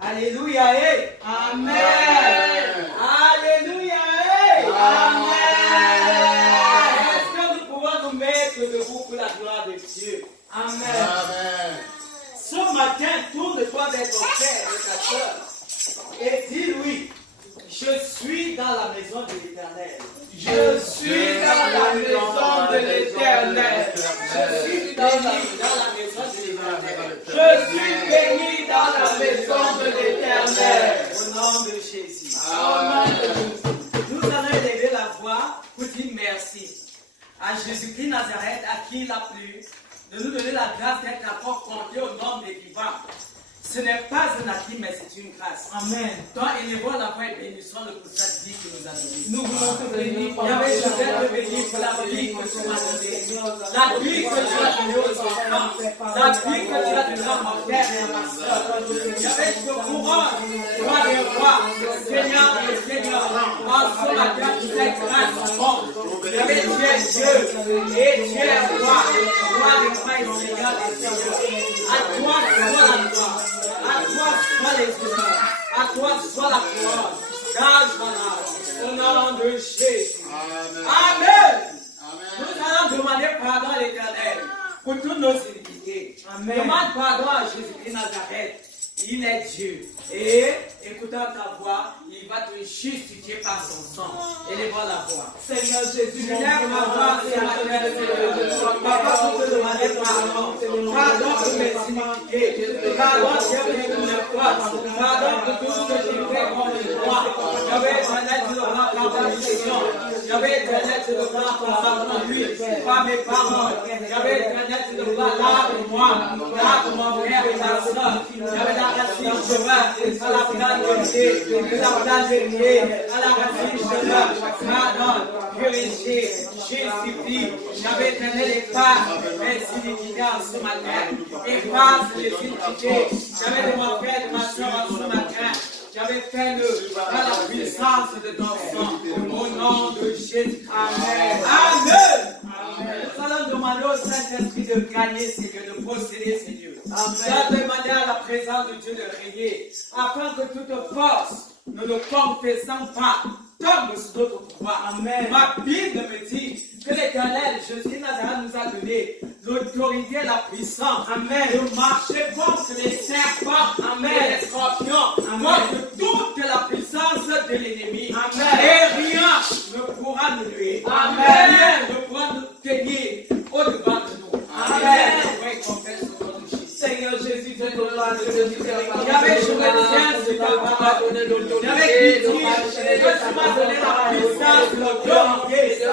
Alléluia, et Amen. Alléluia, et Amen. Est-ce que nous pouvons nous mettre debout pour la gloire de Dieu? Amen. Ce matin, tourne-toi vers ton frère et ta soeur et dis-lui, je suis dans la maison de l'Éternel. Je suis dans la maison de l'Éternel. Je suis dans la maison de l'Éternel. Je suis béni dans la maison de l'Éternel. Au nom de Jésus. Amen. Nous allons élever la voix pour dire merci à Jésus-Christ Nazareth, à qui il a plu de nous donner la grâce d'être encore compté au nom des vivants. Ce n'est pas un acquis, mais c'est une grâce. Amen. Donc, élevons la voix et bénissons le pour cette vie que nous a donnée. Nous voulons te bénir. Je vais te bénir pour la vie que tu m'as donnée. La vie que tu as donnée aux enfants. La vie que tu as donnée à mon père et à ma soeur. Je vais te couronne, roi des rois, Seigneur des seigneurs. En ce matin, tu fais grâce au monde. Je vais tu es Dieu et tu es roi. Roi des rois et Seigneur des seigneurs. À toi soit la gloire. À toi soit les honneurs, à toi soit la gloire, car au nom de Jésus. Amen. Nous allons demander pardon à l'Éternel pour toutes nos iniquités. Demande pardon à Jésus-Christ Nazareth. Il est Dieu. Et écoutant ta voix, il va te justifier par son sang. Élevons la voix. Seigneur Jésus, je lève ma voix ce matin. Papa, pour te demander pardon. Pardon pour mes iniquités. Pardon pour mes fautes. Pardon pour tout ce que j'ai fait contre toi. Je vais être honnête de le voir par ta décision. Je vais être honnête de le voir par sa conduite, par mes paroles. Je vais être honnête de le voir là pour moi, là pour mon frère et ma soeur. Je vais la racine chemin, à la place de Dieu, à la place de Dieu, à la racine chemin. Pardonne, purifie, justifie. Je vais éteindre les pas, mes iniquités en ce matin. Efface les iniquités. Je vais de mon frère et de ma soeur en ce matin. J'avais fait le par la puissance de ton sang. Au nom de Jésus. Amen. Amen. Nous allons demander au Saint-Esprit de gagner, Seigneur, de posséder, Seigneur. Nous allons demander à la présence de Dieu de régner, afin que toute force nous ne confessons pas tombe sur notre pouvoir. Amen. Ma Bible me dit que l'Éternel, Jésus Nazareth, nous a donné l'autorité et la puissance. Amen. De marcher contre les serpents. Amen. Et les scorpions. Contre toute la puissance de l'ennemi. Amen. Et rien ne pourra nous nuire. Amen. Rien ne pourra nous tenir au-devant de nous. Amen. Seigneur Jésus, je te gloire, je te dis, j'avais je me tiens sur ta parole, j'avais dit que tu m'as donné la puissance, l'autorité, de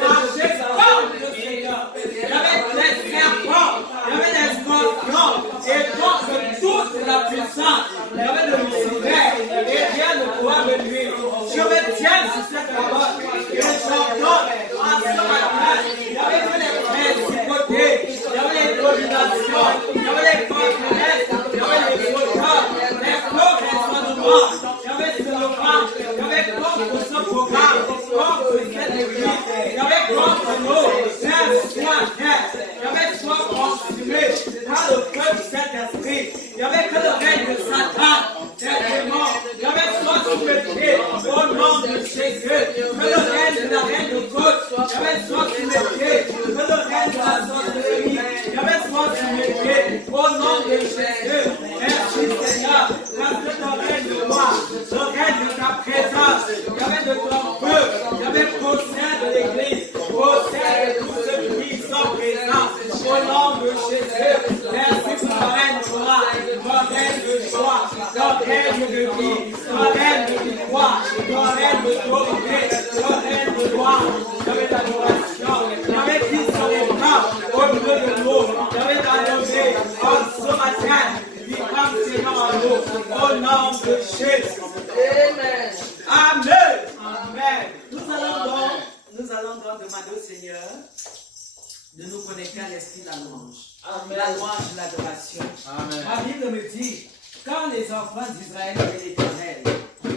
marcher comme le Seigneur. J'avais les serpents, j'avais les scorpions, et contre toute la puissance, j'avais le Lucifer, et rien ne pourra me nuire. Je me tiens sur cette parole, et j'ordonne en ce matin, j'avais que les principautés, j'avais les dominations, j'avais les forteresses, j'avais les auteurs, les pauvres raisonnements, j'avais ce levant, j'avais contre ce programme, contre cette église, j'avais contre nous, j'avais soit consumé par le feu du Saint-Esprit, j'avais que le règne de Satan, des démons, j'avais soit soumetté au nom de Jésus, que le règne de la reine de côte, j'avais soit soumetté, que le règne de la sorcellerie, j'avais soit soumetté au nom de Jésus. Merci Seigneur, parce que ton règne de moi, le règne de ta présence, j'avais de ton feu, j'avais possède l'église, possède tous ceux qui sont présents, au nom de Jésus. Merci pour ton règne de gloire, ton règne de joie, ton règne de vie, ton règne de victoire, ton règne d'autorité, ton règne de gloire. J'avais l'adoration, j'avais dit sur les camps, au milieu de nous, j'avais adoré en ce matin, comme Seigneur en nous, au nom de Jésus. Amen. Amen. Amen. Nous allons donc demander au Seigneur de nous connecter à l'esprit de la louange. Amen. La louange de l'adoration. Amen. Ma Bible me dit, quand les enfants d'Israël avaient l'Éternel,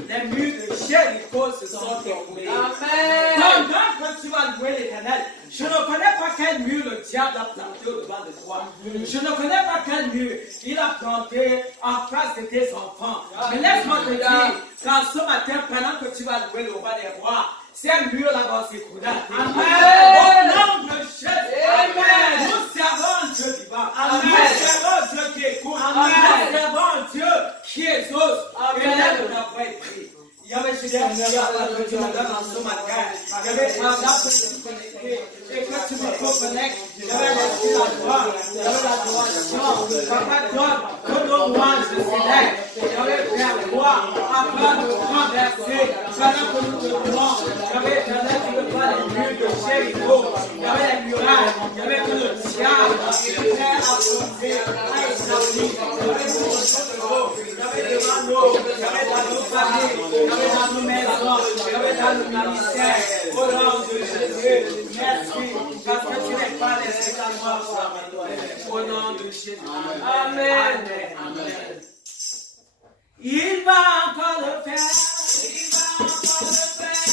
les murs de Jéricho se sont écroulés. Amen. Pendant que tu vas louer l'Éternel, je ne connais pas quel mur le diable a planté au-devant de toi. Je ne connais pas quel mur il a planté en face de tes enfants. Mais laisse-moi te dire, quand ce matin, pendant que tu vas louer le roi des rois, ces murs-là vont s'écrouler. Amen. Au nom de Jésus. Amen. Nous servons Dieu vivant. Amen. Nous servons Dieu qui écoute. Amen. Nous servons Dieu qui exauce. Et lève ta voix et prie. Il y avait chez les gens que tu me donnes en ce matin. Il y avait un arbre que tu connectais. Et que tu me reconnectes. Il y avait l'esprit de la joie. Il y avait l'adoration. Papa donne que nos louanges se célèbrent. Il y avait vers toi afin de renverser. Pendant que nous te louons, il y avait les murs de Jéricho. Il y avait les murailles. Il y avait que le diable qui était affronté à Israël. Il y avait tout le monde. Il y avait devant nous. Il y avait dans nos familles. Il y avait dans nos maisons, il y avait dans nos ministères, au nom de Jésus. Merci, parce que tu n'es pas laissé ta mort, au nom de Jésus. Amen. Amen. Il va encore le faire. Il va encore le faire.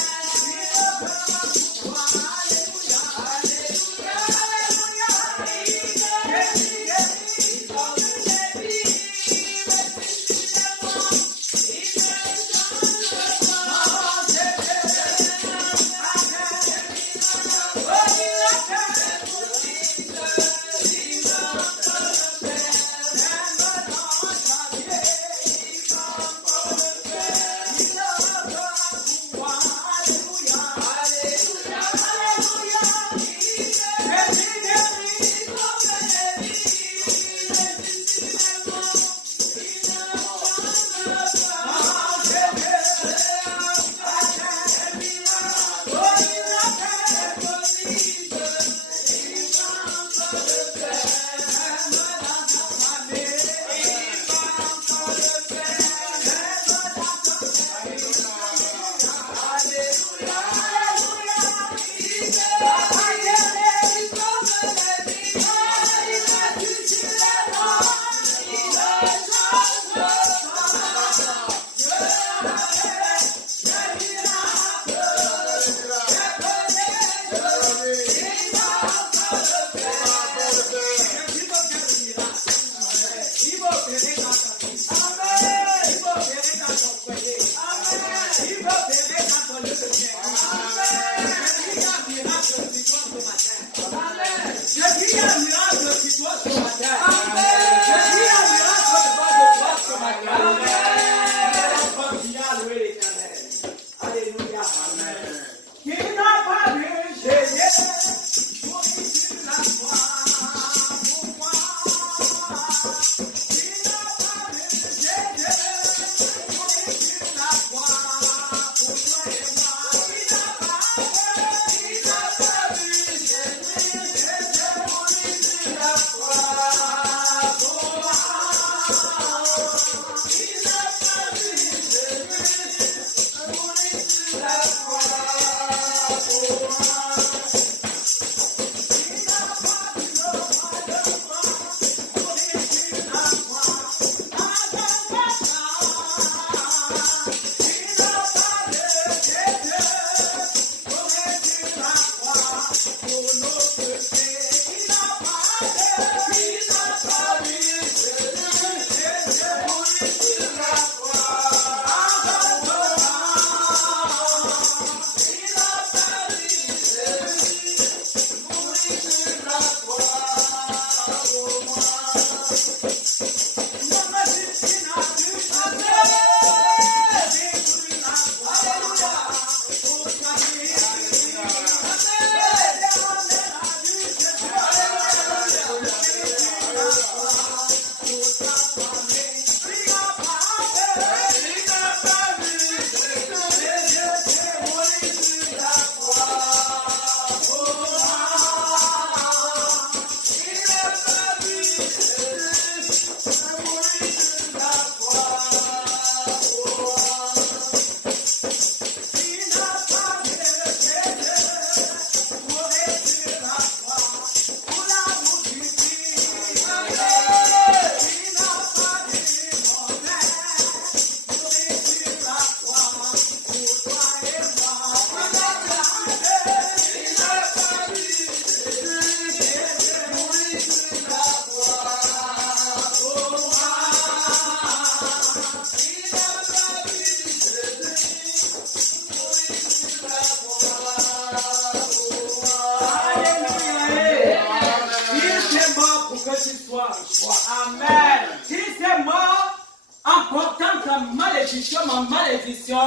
bénédiction, ma malédiction,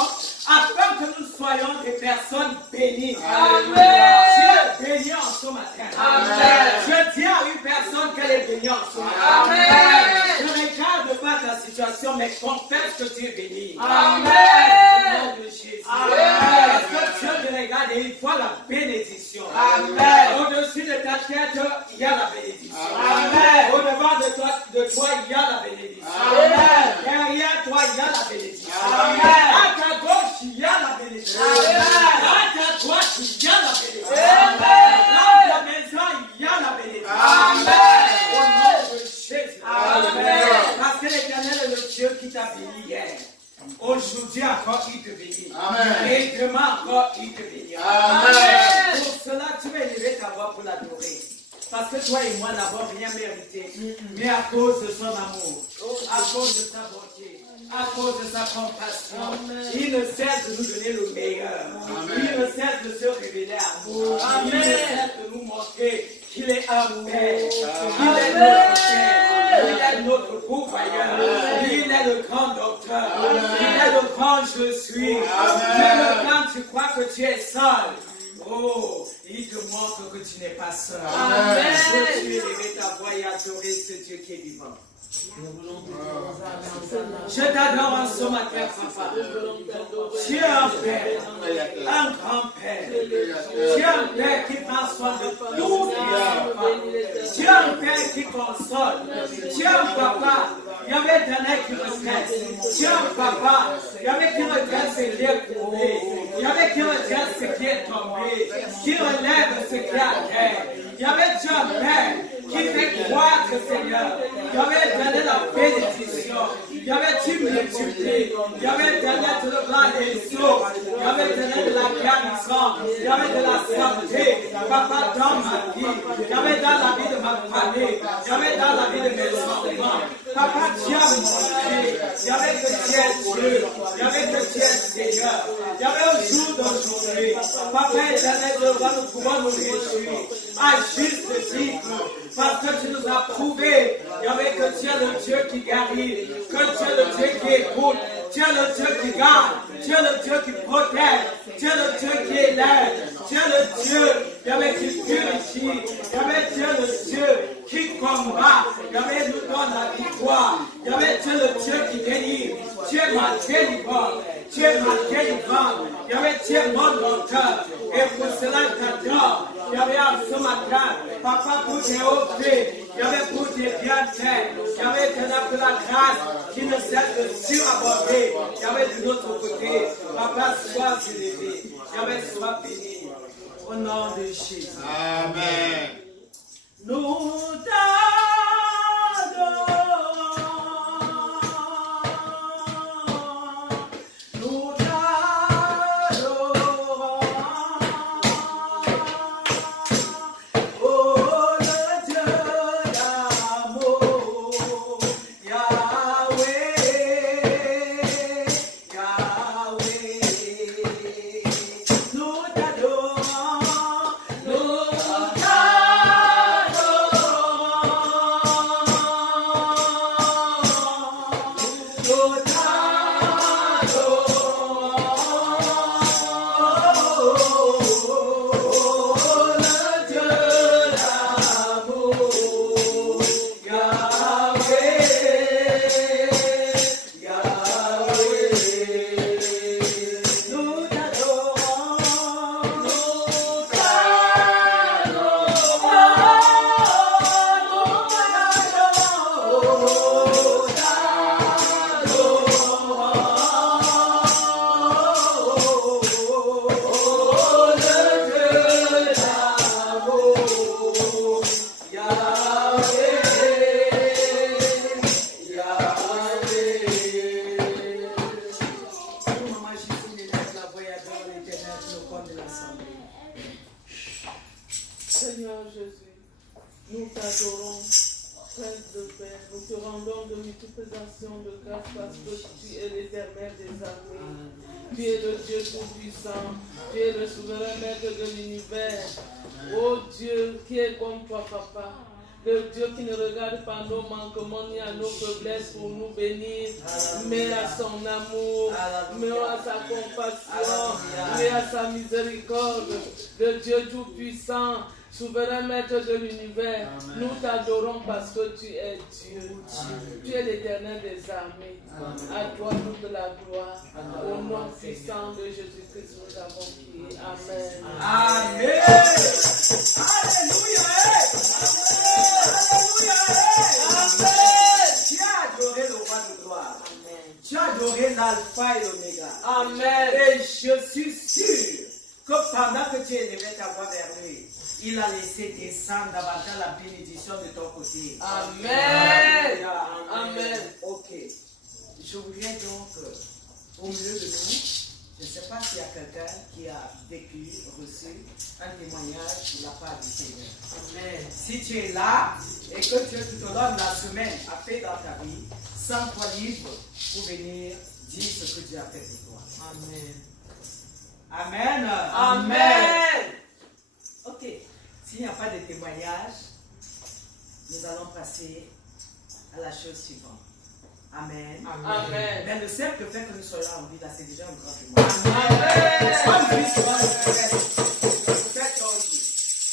afin que nous soyons des personnes bénies. Amen. Dieu est béni en ce matin. Amen. Je dis à une personne qu'elle est bénie en ce matin. Amen. Ne regarde pas ta situation, mais confesse que tu es béni. Amen. Au nom de Jésus. Amen. Parce que Dieu te regarde et il voit la bénédiction. Amen. Au-dessus de ta tête, il y a la bénédiction. Amen. Au-devant de toi, il y a la bénédiction. Amen. Derrière toi, il y a la bénédiction. Amen. À ta gauche, il y a la bénédiction. Amen. À ta droite, il y a la bénédiction. Amen. Dans ta maison, il y a la bénédiction. Amen. Au nom de Jésus. Amen. Parce que l'Éternel est le Dieu qui t'a béni hier. Aujourd'hui encore, il te bénit. Amen. Et demain encore, il te bénit. Amen. Pour cela, tu vas élever ta voix pour l'adorer. Parce que toi et moi n'avons rien mérité. Mais à cause de son amour, à cause de sa bonté, à cause de sa compassion, il ne cesse de nous donner le meilleur. Il ne cesse de se révéler à nous. Il ne cesse de nous montrer qu'il est un Père. Il est notre Père. Il est notre pourvoyeur. Il est le grand docteur. Il est le grand je suis. Même quand tu crois que tu es seul, oh, il te montre que tu n'es pas seul. Amen. Peux-tu élever ta voix et adorer ce Dieu qui est vivant? Je t'adore en ce matin, papa. Tu es un Père, un grand Père. Tu es un Père qui prend soin de tous les enfants. Tu es un Père qui console. Tu es un papa. Il y avait un œil qui regrette. Tu es un papa. Il y avait qui regrette ce qui est tombé. Il y avait qui regrette ce qui est tombé. Qui relève ce qui est à terre. Il y avait Dieu un Père qui fait croître, Seigneur. Il y avait donné la bénédiction. Il y avait tu multiplié. Il y avait donné tout le blanc des eaux. Il y avait donné de la guérison. Il y avait de la santé. Papa, dans ma vie. Il y avait dans la vie de ma famille. Il y avait dans la vie de mes enfants. Papa, tu as montré. Il y avait que tu es Dieu. Il y avait que tu es Seigneur. Il y avait au jour d'aujourd'hui. Papa éternel, nous pouvons nous réjouir. À juste titre. Parce que tu nous as prouvé, il y avait que tu es le Dieu qui guérit, que tu es le Dieu qui écoute, tu es le Dieu qui garde, tu es le Dieu qui protège, tu es le Dieu qui élève, tu es le Dieu, il y avait qui purifie, il y avait tu es le Dieu qui combat, il y avait nous donne la victoire, il y avait tu es le Dieu qui délivre, tu es ma délivrance, tu es ma délivrance, il y avait tu es mon docteur, et pour cela je t'adore. Il y avait ce matin, papa, pour tes offres, il y avait pour tes bienfaits, il y avait de la grâce qui ne cesse de suraborder. Il y avait de l'autre côté, papa, sois élevé, il y avait sois béni. Au nom de Jésus. Amen. Nous Seigneur Jésus, nous t'adorons, Prince de paix, nous te rendons de multiplication de grâce parce que tu es l'Éternel des armées. Tu es le Dieu tout-puissant, tu es le souverain maître de l'univers. Oh Dieu, qui est comme toi, Papa. Le Dieu qui ne regarde pas nos manquements ni à nos faiblesses pour nous bénir, mais à son amour, mais à sa compassion, mais à sa miséricorde. Le Dieu tout-puissant, souverain maître de l'univers, nous t'adorons parce que tu es Dieu. Tu es l'Éternel des armées. À toi toute la gloire. Au nom puissant de Jésus-Christ, nous avons prié. Amen. Amen. Alléluia. Amen. Tu as adoré le roi de gloire. Tu as adoré l'alpha et l'oméga. Amen. Et je suis sûr que pendant que tu élevais ta voix vers lui, il a laissé descendre davantage la bénédiction de ton côté. Amen. Amen. Ok. Je voudrais donc, au milieu de nous, je ne sais pas s'il y a quelqu'un qui a vécu, reçu un témoignage de la part du Seigneur. Amen. Si tu es là et que tu es tout au long de la semaine à faire dans ta vie, sens-toi libre pour venir dire ce que Dieu a fait pour toi. Amen. Amen. Amen. Ok. S'il n'y a pas de témoignage, nous allons passer à la chose suivante. Amen. Amen. Mais le simple fait que nous soyons en vie, là, c'est déjà un grand témoignage. Amen.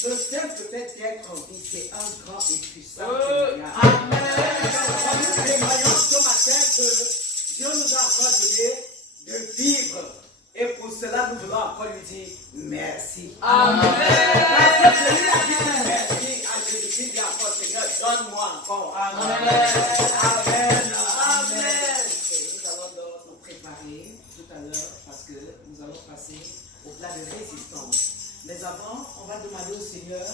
Le simple fait d'être en vie, c'est un grand et puissant témoignage. Amen. Nous témoignons ce matin que Dieu nous a encore donné de vivre. Et pour cela, nous voulons encore lui dire merci. Amen. Parce que celui a dit merci à Jésus-Christ, dit encore Seigneur, donne-moi encore. Amen. Amen. Amen. Nous allons donc nous préparer tout à l'heure parce que nous allons passer au plat de résistance. Mais avant, on va demander au Seigneur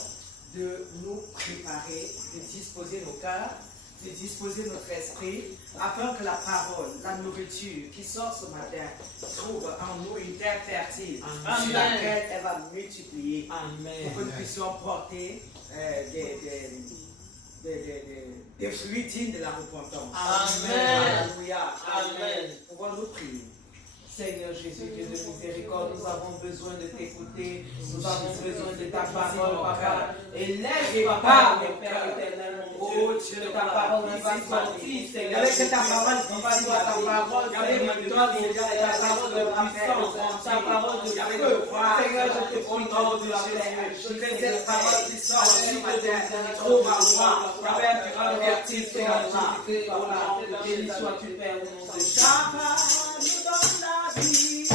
de nous préparer, de disposer nos cœurs, de disposer notre esprit, afin que la parole, la nourriture qui sort ce matin trouve en nous une terre fertile, sur laquelle elle va multiplier, pour que nous puissions porter des fruits dignes de la repentance. Amen. Alléluia. Amen. Pouvons-nous prier? Seigneur Jésus, Dieu de miséricorde, nous avons besoin de t'écouter, nous avons besoin de ta parole, Papa. Et laisse, Papa, mon Père éternel, mon Dieu, de ta parole qui va sortir, Seigneur. Avec ta parole, Papa, soit ta parole, Seigneur, de ta parole de puissance, ta parole de feu. Seigneur, je te prie, nom de Jésus, que cette parole qui sort ce matin trouve en moi, Père, tu vas convertir, Seigneur Jésus-Christ, au nom de béni sois-tu, Père, au nom de Jésus. Ta parole nous donne la vie.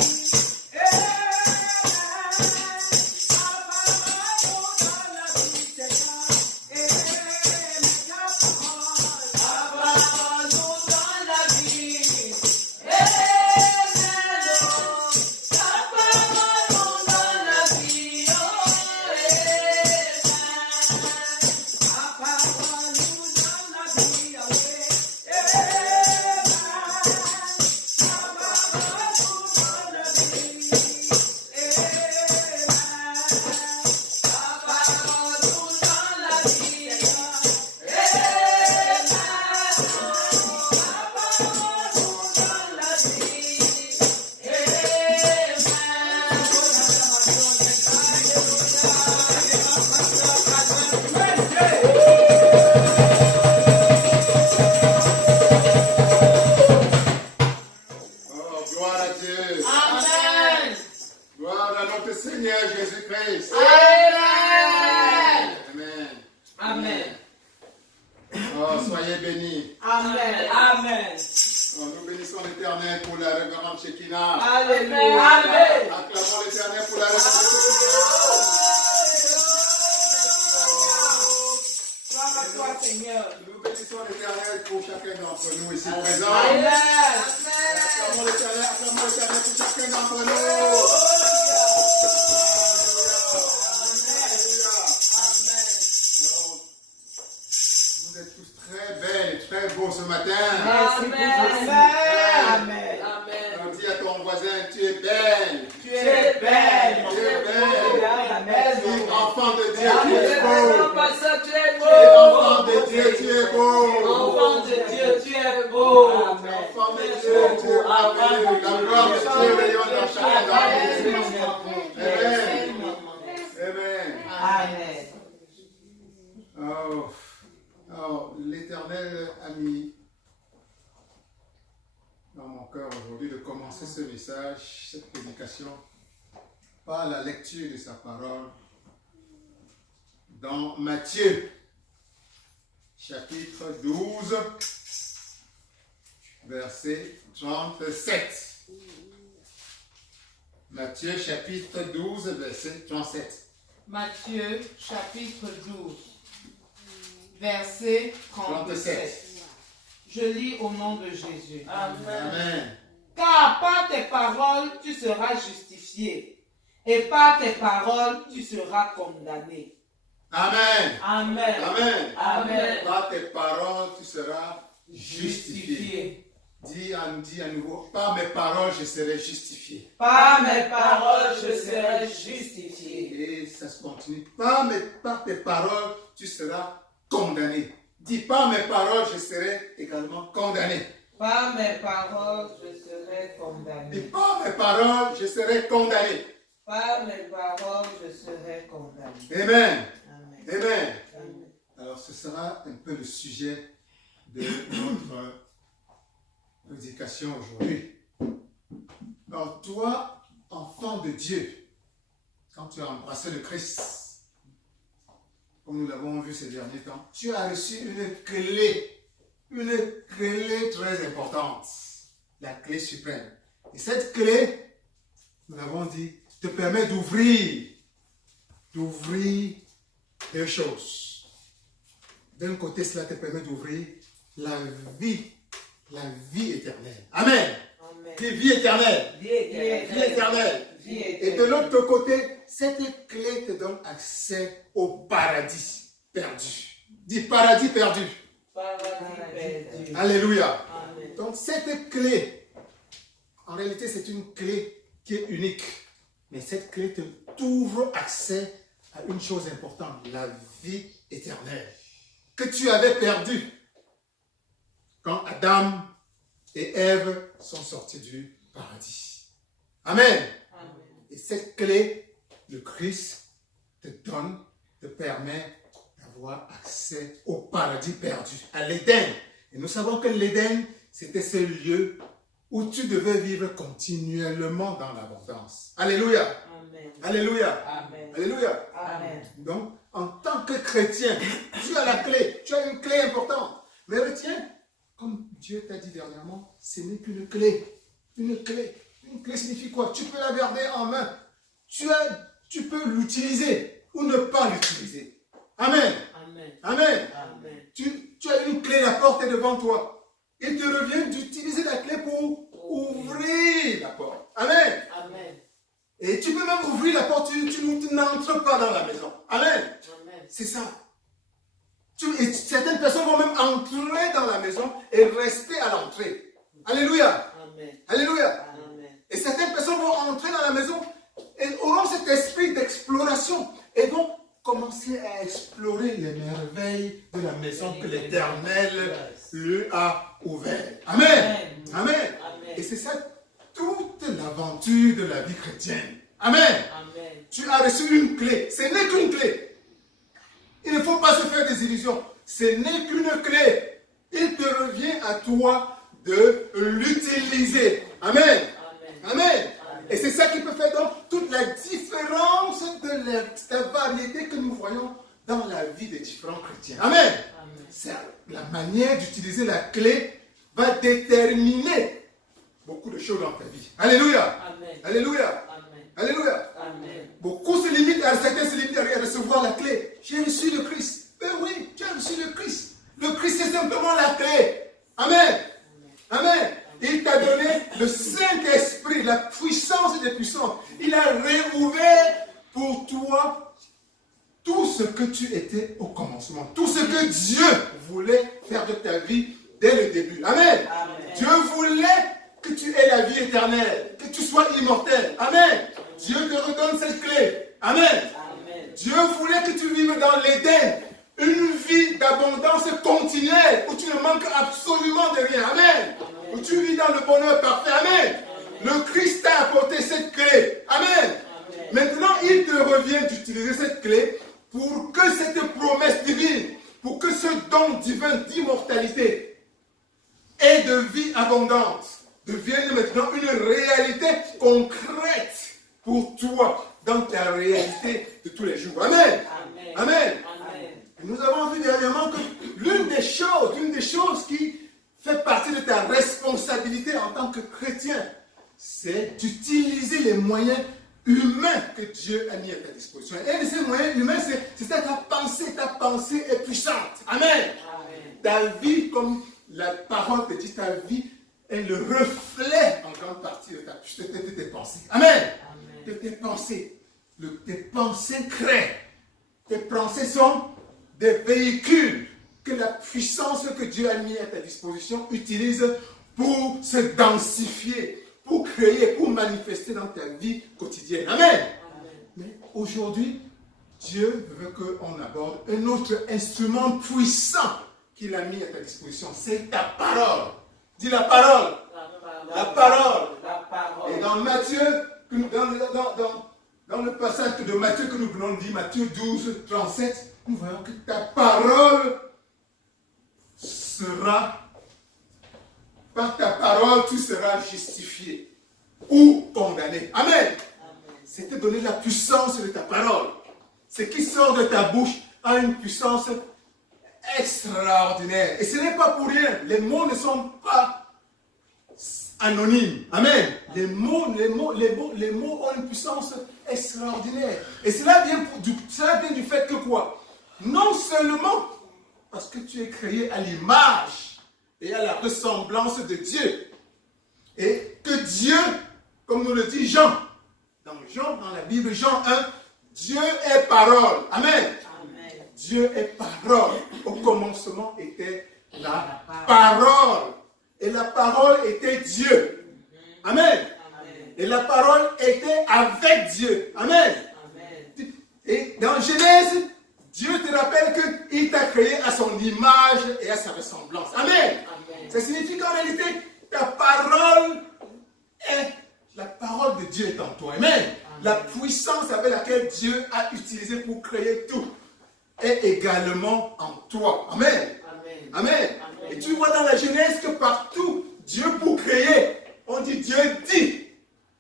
message, cette prédication, par la lecture de sa parole dans Matthieu, chapitre 12, verset 37. Matthieu, chapitre 12, verset 37. Matthieu, chapitre 12, verset 37. Je lis au nom de Jésus. Amen. Amen. Car par tes paroles, tu seras justifié, et par tes paroles, tu seras condamné. Amen. Amen. Amen. Amen. Par tes paroles, tu seras justifié. Dis à nouveau, par mes paroles, je serai justifié. Par mes paroles, je serai justifié. Et ça se continue. Par tes paroles, tu seras condamné. Dis, par mes paroles, je serai également condamné. Par mes paroles, je serai condamné. Dis, par mes paroles, je serai condamné. Par mes paroles, je serai condamné. Amen. Amen. Amen. Amen. Alors, ce sera un peu le sujet de notre prédication aujourd'hui. Alors, toi, enfant de Dieu, quand tu as embrassé le Christ, comme nous l'avons vu ces derniers temps, tu as reçu une clé très importante, la clé suprême. Et cette clé, nous l'avons dit, te permet d'ouvrir deux choses. D'un côté, cela te permet d'ouvrir la vie éternelle. Amen. Amen. Dis vie éternelle. Vie éternelle. Vie éternelle. Vie éternelle. Et de l'autre côté, cette clé te donne accès au paradis perdu. Dis paradis perdu. Paradis perdu. Alléluia. Amen. Donc cette clé, en réalité c'est une clé qui est unique. Mais cette clé t'ouvre accès à une chose importante, la vie éternelle. Que tu avais perdue quand Adam et Ève sont sortis du paradis. Amen. Et cette clé, le Christ te donne, te permet d'avoir accès au paradis perdu, à l'Éden. Et nous savons que l'Éden, c'était ce lieu où tu devais vivre continuellement dans l'abondance. Alléluia. Amen. Alléluia. Amen. Alléluia. Amen. Donc, en tant que chrétien, tu as la clé, tu as une clé importante. Mais retiens, comme Dieu t'a dit dernièrement, ce n'est qu'une clé. Une clé. Une clé signifie quoi? Tu peux la garder en main. Tu peux l'utiliser ou ne pas l'utiliser. Amen. Amen. Amen. Amen. Tu as une clé, la porte est devant toi. Il te revient d'utiliser la clé pour ouvrir la porte. Amen. Amen. Et tu peux même ouvrir la porte, tu n'entres pas dans la maison. Amen. Amen. C'est ça. Et certaines personnes vont même entrer dans la maison et rester à l'entrée. Alléluia. Amen. Alléluia. Amen. Et certaines personnes vont entrer dans la maison et auront cet esprit d'exploration et vont commencer à explorer les merveilles de la maison que l'Éternel lui a ouverte. Amen. Amen. Amen. Et c'est ça toute l'aventure de la vie chrétienne. Amen. Amen. Tu as reçu une clé. Ce n'est qu'une clé. Il ne faut pas se faire des illusions. Ce n'est qu'une clé. Il te revient à toi de l'utiliser. Amen. Amen. Amen. Et c'est ça qui peut faire donc toute la différence de la variété que nous voyons dans la vie des différents chrétiens. Amen. C'est la manière d'utiliser la clé va déterminer beaucoup de choses dans ta vie. Alléluia. Amen. Alléluia. Amen. Alléluia. Amen. Beaucoup se limitent certains se limitent à recevoir la clé. J'ai reçu le Christ. Ben oui, tu as reçu le Christ. Le Christ, c'est simplement la clé. Amen. Amen. Il t'a donné le Saint-Esprit, la puissance des puissances. Il a réouvert pour toi tout ce que tu étais au commencement. Tout ce que Dieu voulait faire de ta vie dès le début. Amen. Amen. Dieu voulait que tu aies la vie éternelle, que tu sois immortel. Amen. Dieu te redonne cette clé. Amen. Amen. Dieu voulait que tu vives dans l'Éden, une vie d'abondance continuelle, où tu ne manques absolument de rien. Amen. Où tu vis dans le bonheur parfait. Amen. Le Christ t'a apporté cette clé. Amen. Maintenant, il te revient d'utiliser cette clé pour que cette promesse divine, pour que ce don divin d'immortalité et de vie abondante devienne maintenant une réalité pour toi dans ta réalité de tous les jours. Amen. Amen. Amen. Amen. Et nous avons vu dernièrement que l'une des choses qui fait partie de ta responsabilité en tant que chrétien, c'est d'utiliser les moyens humains que Dieu a mis à ta disposition. Et de ces moyens humains, c'est ta pensée. Ta pensée est puissante. Amen. Amen. Ta vie, comme la parole te dit, ta vie est le reflet en grande partie de tes pensées. Amen. Amen. De tes pensées. Tes pensées créent. Tes pensées sont des véhicules que la puissance que Dieu a mis à ta disposition utilise pour se densifier, pour créer, pour manifester dans ta vie quotidienne. Amen. Amen. Mais aujourd'hui, Dieu veut qu'on aborde un autre instrument puissant qu'il a mis à ta disposition. C'est ta parole. Dis la parole. La parole. La parole. Et dans Matthieu, dans le passage de Matthieu que nous venons de dire, Matthieu 12, 37, nous voyons que ta parole sera, par ta parole, tu seras justifié ou condamné. Amen. C'est te donner la puissance de ta parole. Ce qui sort de ta bouche a une puissance extraordinaire. Et ce n'est pas pour rien. Les mots ne sont pas anonymes. Amen. Les mots ont une puissance extraordinaire. Et cela vient du fait que quoi? Non seulement parce que tu es créé à l'image et à la ressemblance de Dieu. Et que Dieu, comme nous le dit Jean, dans la Bible, Jean 1, Dieu est parole. Amen. Amen. Dieu est parole. Au commencement était la parole. Et la parole était Dieu. Amen. Amen. Et la parole était avec Dieu. Amen. Amen. Et dans Genèse, Dieu te rappelle qu'il t'a créé à son image et à sa ressemblance. Amen. Amen. Ça signifie qu'en réalité, ta parole est la parole de Dieu est en toi. Amen. La puissance avec laquelle Dieu a utilisé pour créer tout est également en toi. Amen. Amen. Amen. Et tu vois dans la Genèse que partout, Dieu pour créer, on dit Dieu dit.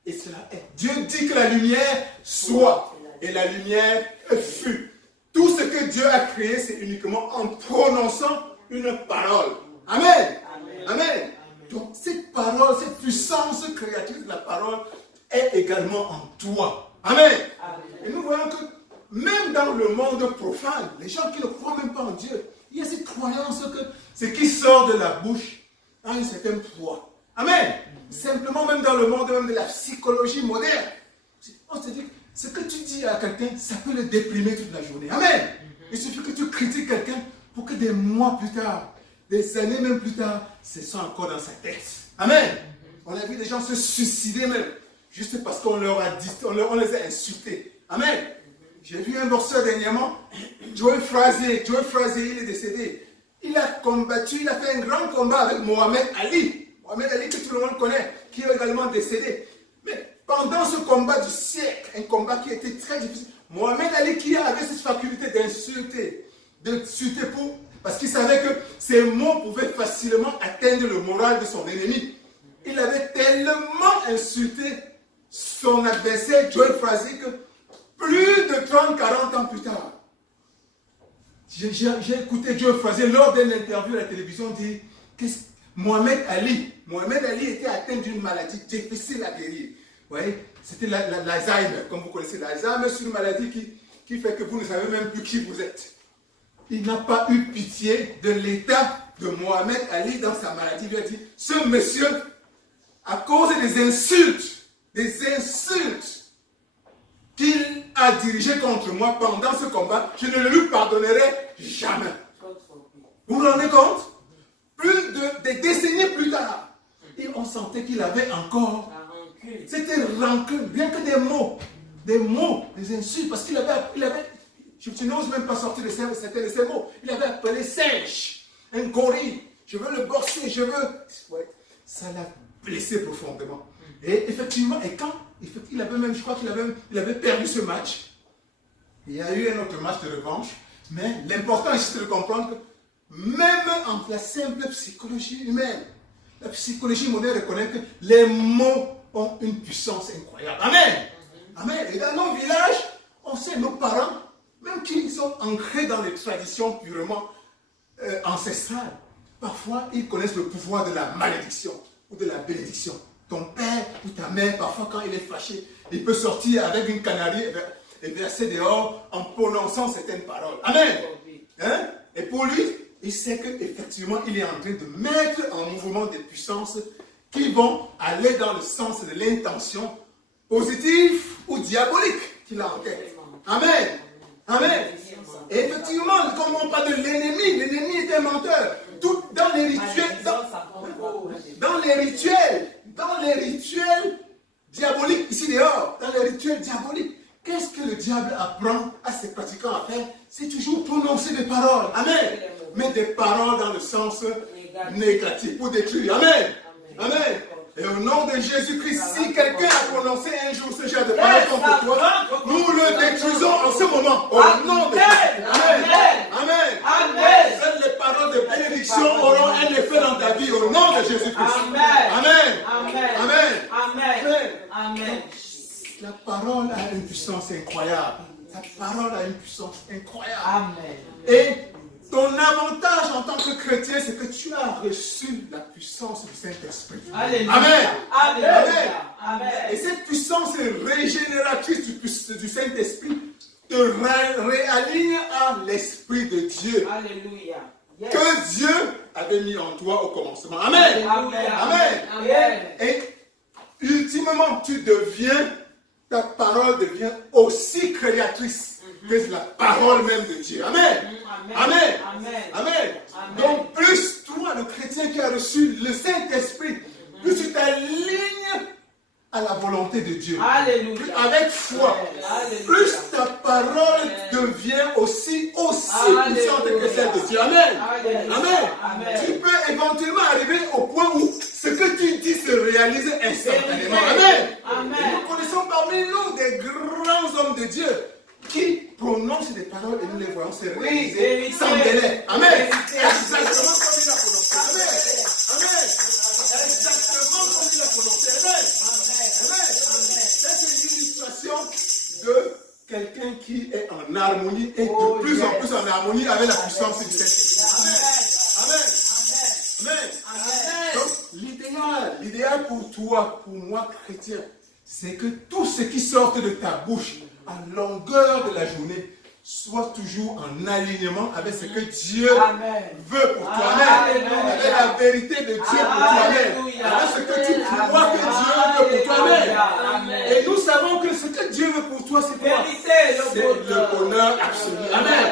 Et cela est. Dieu dit que la lumière soit. Et la lumière fut. Tout ce que Dieu a créé, c'est uniquement en prononçant une parole. Amen. Amen. Amen. Donc cette parole, cette puissance créatrice de la parole est également en toi. Amen. Amen. Et nous voyons que même dans le monde profane, les gens qui ne croient même pas en Dieu, il y a cette croyance que ce qui sort de la bouche a un certain poids. Amen. Simplement, même dans le monde même de la psychologie moderne, on se dit que ce que tu dis à quelqu'un, ça peut le déprimer toute la journée. Amen. Il suffit que tu critiques quelqu'un pour que des mois plus tard, des années même plus tard, ce soit encore dans sa tête. Amen. On a vu des gens se suicider même, juste parce qu'on leur a dit, on les a insultés. Amen. J'ai vu un boxeur dernièrement, Joe Frazier, il est décédé. Il a combattu, il a fait un grand combat avec Mohamed Ali. Mohamed Ali que tout le monde connaît, qui est également décédé. Mais pendant ce combat du siècle, un combat qui était très difficile, Mohamed Ali qui avait cette faculté d'insulter parce qu'il savait que ses mots pouvaient facilement atteindre le moral de son ennemi. Il avait tellement insulté son adversaire, Joe Frazier, que plus de 30-40 ans plus tard, j'ai écouté Joe Frazier lors d'une interview à la télévision dire que Mohamed Ali était atteint d'une maladie difficile à guérir. Vous voyez, c'était l'Alzheimer, comme vous connaissez l'Alzheimer, c'est une maladie qui fait que vous ne savez même plus qui vous êtes. Il n'a pas eu pitié de l'état de Mohamed Ali dans sa maladie. Il lui a dit, ce monsieur, à cause des insultes qu'il a dirigées contre moi pendant ce combat, je ne le lui pardonnerai jamais. Vous vous rendez compte? Des décennies plus tard, et on sentait qu'il avait encore, c'était rancune, bien que des mots, des insultes, parce qu'il avait, je n'ose même pas sortir de ces mots, il avait appelé singe, un gorille, je veux le boxer, ouais, ça l'a blessé profondément. Et effectivement, il avait même, je crois qu'il avait perdu ce match. Il y a eu un autre match de revanche, mais l'important c'est de comprendre que même entre la simple psychologie humaine, la psychologie moderne reconnaît que les mots ont une puissance incroyable. Amen. ancrés dans les traditions purement ancestrales, parfois ils connaissent le pouvoir de la malédiction ou de la bénédiction. Ton père ou ta mère, parfois quand il est fâché, il peut sortir avec une canarie et verser dehors en prononçant certaines paroles. Amen. Hein? Et pour lui, il sait qu'effectivement, il est en train de mettre en mouvement des puissances qui vont aller dans le sens de l'intention positive ou diabolique qu'il a en tête. Amen. Amen. Et effectivement, comme on parle de l'ennemi est un menteur. Tout dans les rituels, dans les rituels diaboliques, ici dehors, dans les rituels diaboliques, qu'est-ce que le diable apprend à ses pratiquants à faire? C'est toujours prononcer des paroles. Amen. Mais des paroles dans le sens négatif pour détruire. Amen. Amen. Et au nom de Jésus-Christ, si quelqu'un a prononcé un jour ce genre de paroles contre toi, nous le détruisons en ce moment. Au nom de Jésus. Amen. Amen. Amen. Seules les paroles de bénédiction auront un effet dans ta vie au nom de Jésus-Christ. Amen. Amen. Amen. Amen. Amen. La parole a une puissance incroyable. La parole a une puissance incroyable. Amen. Et ton avantage en tant que chrétien, c'est que tu as reçu la puissance du Saint-Esprit. Amen. Amen. Amen. Amen. Et cette puissance régénératrice du Saint-Esprit te réaligne à l'Esprit de Dieu. Alléluia. Yes. Que Dieu avait mis en toi au commencement. Amen. Amen. Amen. Amen. Et ultimement, ta parole devient aussi créatrice que la parole même de Dieu. Amen. Amen. Amen. Amen. Donc, plus toi, le chrétien qui a reçu le Saint-Esprit, plus tu t'alignes à la volonté de Dieu. Alléluia. Avec foi. Alléluia. Plus ta parole devient aussi puissante que celle de Dieu. Amen. Amen. Amen. Tu peux éventuellement arriver au point où ce que tu dis se réalise instantanément. Amen. Amen. Et nous connaissons parmi nous des grands hommes de Dieu qui prononcent des paroles et nous les voyons se réaliser sans délai. Amen. Exactement comme il a prononcé. Amen. Amen. Exactement comme il a prononcé. Amen. Amen. C'est une illustration de quelqu'un qui est en harmonie et de plus en plus en harmonie avec la puissance du Saint-Esprit. Amen. Amen. Amen. Donc, l'idéal pour toi, pour moi, chrétien, c'est que tout ce qui sort de ta bouche à longueur de la journée soit toujours en alignement avec ce que Dieu veut pour toi. Amen. Avec la vérité de Dieu pour toi. Amen. Avec ce que tu crois que Dieu veut pour toi. Amen. Et nous savons que ce que Dieu veut pour toi, c'est quoi? C'est le bonheur absolu. Amen.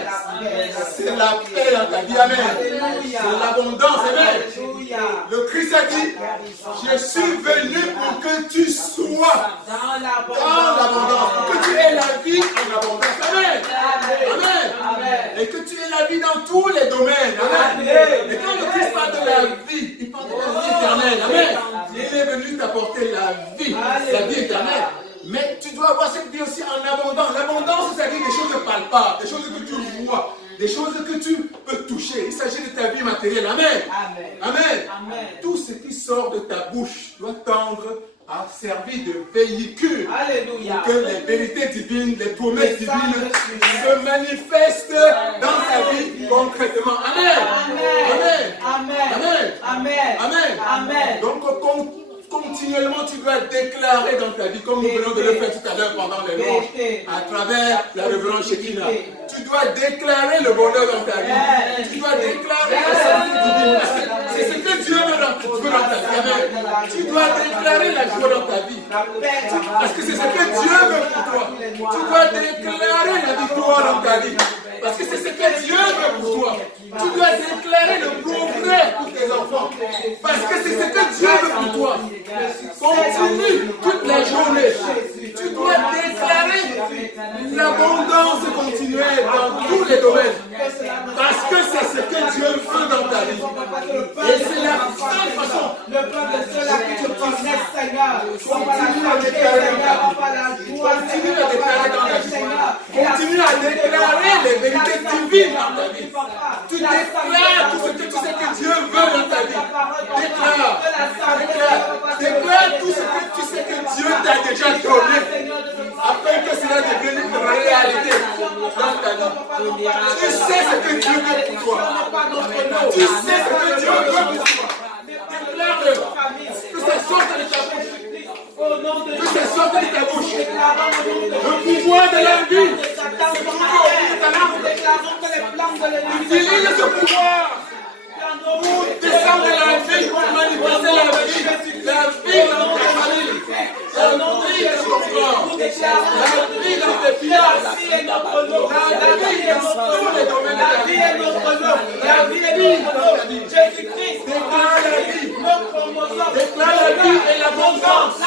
C'est la paix dans ta vie. Amen. C'est l'abondance. Amen. Le Christ a dit, je suis venu pour que tu sois dans l'abondance, pour que tu aies la vie en abondance. Amen. Amen. Et que tu aies la vie dans tous les domaines. Amen. Et quand le Christ parle de la vie, il parle de la vie éternelle. Amen. Il est venu t'apporter la vie éternelle. Mais tu dois avoir cette vie aussi en abondance. L'abondance, c'est-à-dire des choses palpables, des choses que tu vois, des choses que tu peux toucher. Il s'agit de ta vie matérielle. Amen. Amen. Amen. Tout ce qui sort de ta bouche doit tendre à servir de véhicule. Alléluia. Pour que les vérités divines, les promesses divines se manifestent dans ta vie concrètement. Amen. Amen. Amen. Amen. Amen. Amen. Donc, continuellement, tu dois déclarer dans ta vie, comme nous venons de le faire tout à l'heure pendant les louanges, à travers la révérence Shekinah. Tu dois déclarer le bonheur dans ta vie. Tu dois déclarer la santé divine. C'est ce que Dieu veut dans ta vie. Amen. Tu dois déclarer la joie dans ta vie. Parce que c'est ce que Dieu veut pour toi. Tu dois déclarer la victoire dans ta vie. Parce que c'est ce que Dieu veut pour toi. Tu dois déclarer le progrès pour tes enfants. Parce que c'est ce que Dieu veut pour toi. Continue toute la journée. Tu dois déclarer l'abondance continuelle dans tous les domaines. Parce que c'est ce que Dieu veut dans ta vie. Et c'est la seule façon. Continue à déclarer dans ta vie. Continue à déclarer dans ta vie. Continue à déclarer les vérités divines dans ta vie. Tu déclares tout ce que tu sais que Dieu veut dans ta vie. Déclare tout ce que tu sais que Dieu t'a déjà Tu sais ce que Dieu veut pour toi. Tu sais ce que Dieu veut pour toi. Déclare-le. Que ça sorte de ta bouche. Que ça sorte de ta bouche. Le pouvoir de la vie. Utilise ce pouvoir pour descendre la vie, pour manifester la vie dans ta famille, la vie dans ton corps, la vie dans tes finances, la vie dans tous les domaines de ta vie. La vie est notre vie. Jésus-Christ déclare la vie. Déclare la vie et l'abondance.